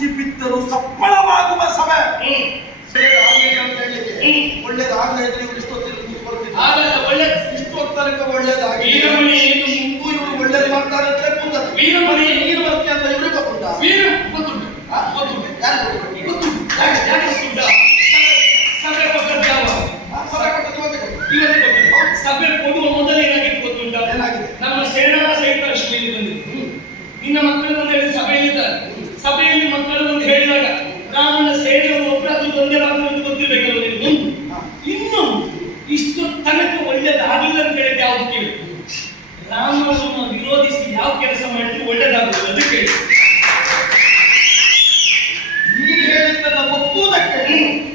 ಮಿಂಚಿ ಬಿತ್ತಲು ಸಫಲವಾಗುವ ಸಭೆ. ಒಳ್ಳೇದಾಗಲೇ ಇದ್ರೆ ಇವರು ಇಷ್ಟೊತ್ತಿನ ಇಷ್ಟೊತ್ತನಕ ಒಳ್ಳೇದಾಗಿ ಇವರು ಒಳ್ಳೇದು ಮಾಡ್ತಾರೆ ಅಂತ ಕೂತಾರೆ. ನೀರು ಬರ್ತೀಯ ಅಂತ ಇವ್ರಿಗೆ ಗೊತ್ತುಂಟಾ? ಸಭೆ ಕೊಡುವ ಮೊದಲೇ ಏನಾಗಿತ್ತು ಗೊತ್ತುಂಟಾ? ನಮ್ಮ ಸೇನಾ ಸಹಿತ ಅಶ್ವಿನಿ ಬಂದಿದೆ. ನಿನ್ನ ಮಕ್ಕಳು ಬಂದು ಹೇಳಿ ಸಭೆಯಲ್ಲಿದ್ದಾರೆ. ಸಭೆಯಲ್ಲಿ ಮಕ್ಕಳು ಬಂದು ಹೇಳಿದಾಗ ರಾಮನ ಸೇನೆಯವರು ಒಬ್ಬರಾದ್ರೂ ಒಂದೇ ಮಾತ್ರ ಗೊತ್ತಿರಬೇಕಲ್ಲ ನಿನಗೆ. ಇನ್ನು ಇಷ್ಟು ತನಕ ಒಳ್ಳೇದಾಗಿಲ್ಲ ಅಂತ ಹೇಳಿದ್ರೆ ಯಾವ್ದು ಕೇಳಿ? ರಾಮನನ್ನು ವಿರೋಧಿಸಿ ಯಾವ ಕೆಲಸ ಮಾಡಿದ್ರು ಒಳ್ಳೇದಾಗುವುದು ಅದು ಕೇಳಿ. ನೀನು ಹೇಳಿದ್ದನ್ನ ಒಪ್ಪುವುದಕ್ಕೆ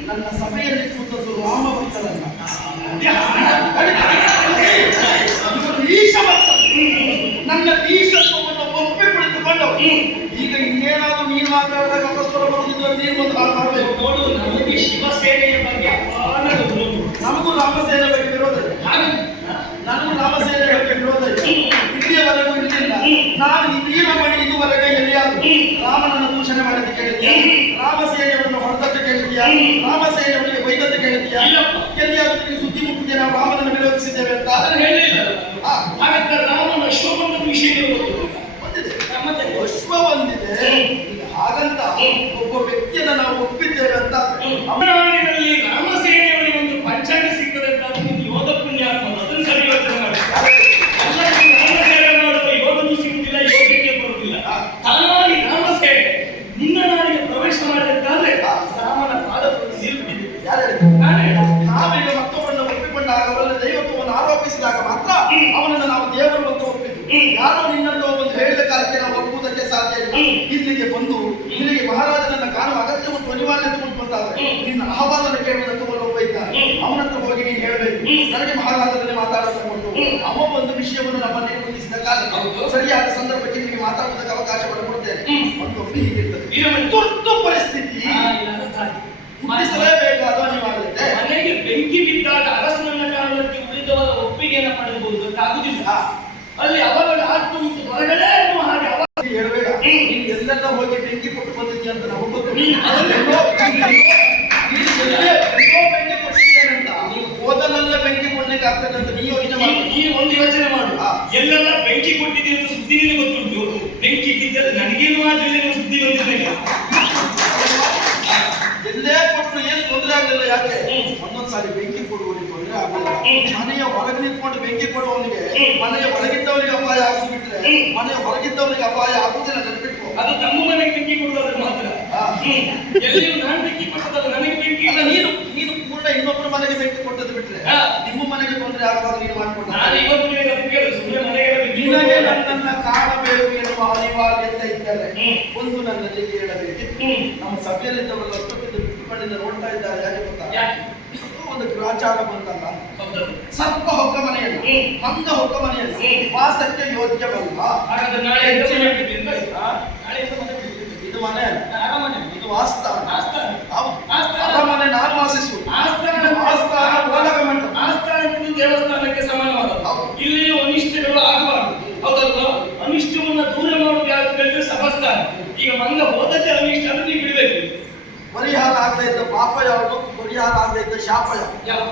ನನ್ನ ಸಭೆಯಲ್ಲಿ ಕೂತದ್ದು ರಾಮ ಭಕ್ತರಲ್ಲ, ನನ್ನ ಈಶತ್ವವನ್ನು ಒಪ್ಪಿ ಕುಳಿತುಕೊಂಡವು. ಈಗ ಇನ್ನೇನಾದ್ರೂ ನೀನು ಮಾತಾಡಿದಾಗ ಅಪಸ್ವರ ಬರುವುದಿಲ್ಲ. ನೀನು ಒಂದು ಹಾಳು ಮಾಡಬೇಕು. ನೋಡು, ನಮಗೆ ಶಿವಸೇನೆಯ ಬಗ್ಗೆ ನಮಗೂ ರಾಮಸೇನೆ ಬಗ್ಗೆ ವಿರೋಧ ಇದೆ. ನನಗೂ ರಾಮಸೇನೆ ಬಗ್ಗೆ ವಿರೋಧ ಇದೆ. ಇಲ್ಲಿಯವರೆಗೂ ಇರಲಿಲ್ಲ. ನಾನು ವೀರಮಣಿ ಇದುವರೆಗೆ ಎಲ್ಲಿಯಾದ್ರು ರಾಮನನ್ನು ದೂಷಣೆ ಮಾಡಕ್ಕೆ ಕೇಳಿದ್ಯಾ? ರಾಮಸೇನೆಯನ್ನು ಹೊಡೆದಕ್ಕೆ ಕೇಳಿದ್ಯಾ? ರಾಮಸೇನೆಯವರಿಗೆ ಬೈದಕ್ಕೆ ಕೇಳಿದ್ಯಾ? ಎಲ್ಲಿಯಾದ್ರೂ ನಿಮಗೆ ಸುದ್ದಿ ಮುಟ್ಟಿದೆ ನಾವು ರಾಮನನ್ನು ವಿರೋಧಿಸಿದ್ದೇವೆ ಅಂತ? ಅದನ್ನು ಹೇಳಿಲ್ಲ. ಹಾಗಾದ್ರೆ ರಾಮನ ಅಶ್ವಬಂಧದ ವಿಷಯ ಬಂದಿದೆ, ಅಶ್ವ ಬಂದಿದೆ. ಹಾಗಂತ ಒಬ್ಬ ವ್ಯಕ್ತಿಯನ್ನ ನಾವು ಒಪ್ಪಿದ್ದೇವೆ ಅಂತ ಅಮರಾವತಿಯಲ್ಲಿ ರಾಮಸೇನೆಯವರಿಗೆ ಒಂದು ಪಂಚಾಂಗ ಸಿಗ್ತದೆ ಅಂತ ನಿಮ್ಗೆ ಯೋಗ ಪುಣ್ಯ ಆಗ್ಬೋದು. ಅದನ್ನು ಸರಿ ಯೋಚನೆ ಮಾಡಿ. ರಾಮಸೇನೆ ಮಾಡುವ ಯೋಗನೂ ಸಿಗುತ್ತಿಲ್ಲ, ಯೋಗಕ್ಕೆ ಬರುವುದಿಲ್ಲ. ತಾನಾಗಿ ರಾಮಸೇನೆ ನಿನ್ನ ನಾಡಿಗೆ ಪ್ರವೇಶ ಮಾಡಿದಂತಾದ್ರೆ ರಾಮನ ಪಾದವನ್ನು ನಿಲ್ಬಿಟ್ಟಿದೆ. ನಾವೀಗ ಮತ್ತೊಬ್ಬರನ್ನು ಒಪ್ಪಿಕೊಂಡಾಗ ಅವರ ದೈವತ್ವವನ್ನು ಆರೋಪಿಸಿದಾಗ ಮಾತ್ರ ಅವನನ್ನು ನಾವು ದೇವರು ಅಂತ ಒಪ್ಪಿದ್ದು. ಯಾರೋ ನಿನ್ನನ್ನು ಒಂದು ಹೇಳಿದ ಕಾಲಕ್ಕೆ ನಾವು ಒಪ್ಪುವುದಕ್ಕೆ ಸಾಧ್ಯ ಇಲ್ಲ. ಇಲ್ಲಿಗೆ ಬಂದು ನಿನಗೆ ಮಹಾರಾಜನನ್ನ ಕಾಣುವ ಅಗತ್ಯ ಮತ್ತು ಅನಿವಾರ್ಯತೆ ಉಂಟು ಅಂತಾದ್ರೆ ನಿನ್ನ ಅಹವಾಲನ್ನು ಕೇಳುವುದಕ್ಕೆ ಒಬ್ಬ ಇದ್ದಾನೆ. ಅವನತ್ರ ಹೋಗಿ ನೀನು ಹೇಳಬೇಕು, ನನಗೆ ಮಹಾರಾಜನಲ್ಲಿ ಮಾತಾಡೋದಕ್ಕೆ ಕೊಟ್ಟು ಅವ ಒಂದು ವಿಷಯವನ್ನು ನಮ್ಮಲ್ಲಿ ಮುಂದಿಸಿದ ಕಾಲಕ್ಕೆ ಸರಿಯಾದ ಸಂದರ್ಭಕ್ಕೆ ನಿಮಗೆ ಮಾತಾಡುವುದಕ್ಕೆ ಅವಕಾಶ ಮಾಡಿಕೊಡ್ತೇನೆ. ಮತ್ತೊಮ್ಮೆ ಹೀಗಿರ್ತದೆ ತುರ್ತು ಪರಿಸ್ಥಿತಿ, ಮುಟ್ಟಿಸಲೇಬೇಕಾದ ಅನಿವಾರ್ಯತೆ. ಮನೆಗೆ ಬೆಂಕಿ ಬಿದ್ದಾಗ ಅರಸನನ್ನ ಕಾರಣಕ್ಕೆ ಉಳಿದವರ ಒಪ್ಪಿಗೆಯನ್ನು ಪಡೆಯಬಹುದು ಅಂತ ಆಗುದಿಲ್ಲ. ಅಲ್ಲಿ ಅವರ ಆತ್ಮ ಹೊರಗಡೆ ಹಾಗೆ ಹೇಳಬೇಡ. ನೀನು ಎಲ್ಲೆಲ್ಲ ಹೋಗಿ ಬೆಂಕಿ ಕೊಟ್ಟು ಬಂದಿದ್ದೆ ಅಂತ ನಾವು ಬೆಂಕಿ ಕೊಟ್ಟಿದ್ದೇನೆ ಅಂತ ನೀವು ಹೋದಲ್ಲೆಲ್ಲ ಬೆಂಕಿ ಕೊಡ್ಲಿಕ್ಕೆ ಆಗ್ತದೆ ಅಂತ ನೀವು ಯೋಚನೆ ಮಾಡಿ. ನೀನು ಒಂದು ಯೋಚನೆ ಮಾಡು. ಎಲ್ಲೆಲ್ಲ ಬೆಂಕಿ ಕೊಟ್ಟಿದೆ ಅಂತ ಸುದ್ದಿ ನಿನಗೆ ಗೊತ್ತುಂಟು. ಬೆಂಕಿ ಬಿದ್ದರೆ ನನಗೇನು ಆಗಲಿಲ್ಲ ಸುದ್ದಿ ಬಂದಿಲ್ಲ. ಎಲ್ಲೇ ಕೊಟ್ಟರು ಏನು ತೊಂದರೆ ಆಗಲಿಲ್ಲ. ಯಾಕೆ? ಒಂದೊಂದ್ಸಾರಿ ಬೆಂಕಿ ಕೊಡುವವನಿಗೆ ತೊಂದರೆ ಆಗಲಿಲ್ಲ. ಮನೆಯ ಹೊರಗೆ ನಿಂತ್ಕೊಂಡು ಬೆಂಕಿ ಕೊಡುವವನಿಗೆ ಮನೆಯ ಒಳಗಿದ್ದವನಿಗೆ ಅಪಾಯ ಆಗಿಬಿಟ್ರೆ ಮನೆಯ ಹೊರಗಿದ್ದವನಿಗೆ ಅಪಾಯ ಆಗುವುದಿಲ್ಲ. ನೆನಪಿಟ್ಕೊ. ಅದು ತಮ್ಮ ಮನೆಗೆ ಬೆಂಕಿ ಕೊಡುವುದಾದ್ರೆ ಮಾತ್ರ. ಎಲ್ಲಿಯೂ ನಾನು ಬೆಂಕಿ ಕೊಟ್ಟದ್ದು ನನಗೆ ಬೆಂಕಿ ಅಲ್ಲ. ನೀನು ಪೂರ್ಣ ಇನ್ನೊಬ್ಬರ ಮನೆಗೆ ಬೆಂಕಿ ಕೊಟ್ಟದ್ದು ಬಿಟ್ರೆ ನಿಮ್ಮ ಮನೆಗೆ ತೊಂದರೆ ಆಗುವಾಗ ನೀನು ಮಾಡ್ಕೊಂಡು ನಾನು ಇವತ್ತು ಸುಮ್ಮನೆ ಮನೆಗೆ ನಿನಗೆ ನನ್ನನ್ನ ಕಾಣಬೇಕು ಎನ್ನುವ ಅನಿವಾರ್ಯತೆ ಇದ್ದರೆ ಒಂದು ನನ್ನಲ್ಲಿ ಹೇಳಬೇಕಿತ್ತು. ನಮ್ಮ ಸಭೆಯಲ್ಲಿದ್ದವರೆಲ್ಲ ಅಷ್ಟೊತ್ತಿದ್ದು ಬಿಟ್ಟುಕೊಂಡಿಂದ ನೋಡ್ತಾ ಇದ್ದಾರೆ. ಯಾಕೆ ಗೊತ್ತಾ? ಒಂದು ಗ್ರಾಚಾರ ಬಂತಲ್ಲ, ಸರ್ಪ ಹೊಕ್ಕ ಮನೆಯಲ್ಲ, ಮಂದ ಹೊಕ್ಕ ಮನೆಯಲ್ಲ, ವಾಸಕ್ಕೆ ಯೋಗ್ಯವಲ್ಲ. ಇದು ಮನೆ ಅಲ್ಲ, ಇದು ಆಸ್ಥಾನ. ಅರಮನೆ ನಾನು ವಾಸಿಸುವುದು. ಆಸ್ಥಾನ ಓಲಗ ಮಂಟಪ. ಆಸ್ಥಾನಕ್ಕೆ ದೇವಸ್ಥಾನಕ್ಕೆ ಸಮಾನವಾದ ಇಲ್ಲಿಯೂ ಅನಿಷ್ಟಗಳು ಆಗಬಾರದು. ಹೌದಲ್ವಾ? ಅನಿಷ್ಟವನ್ನು ದೂರ ಮಾಡುವುದು ಯಾವ್ದು ಹೇಳಿದ್ರೆ ಸಭಾಸ್ಥಾನ. ಈಗ ಮಂಗ ಹೋದದ್ದೇ ಅನಿಷ್ಟ ಅಂದ್ರೆ ನೀವು ಬಿಡಬೇಕು. ಪರಿಹಾರ ಆಗದೆ ಇದ್ದ ಪಾಪ ಯಾವುದು? ಪರಿಹಾರ ಆಗದೆ ಇದ್ದ ಶಾಪ ಯಾವುದು?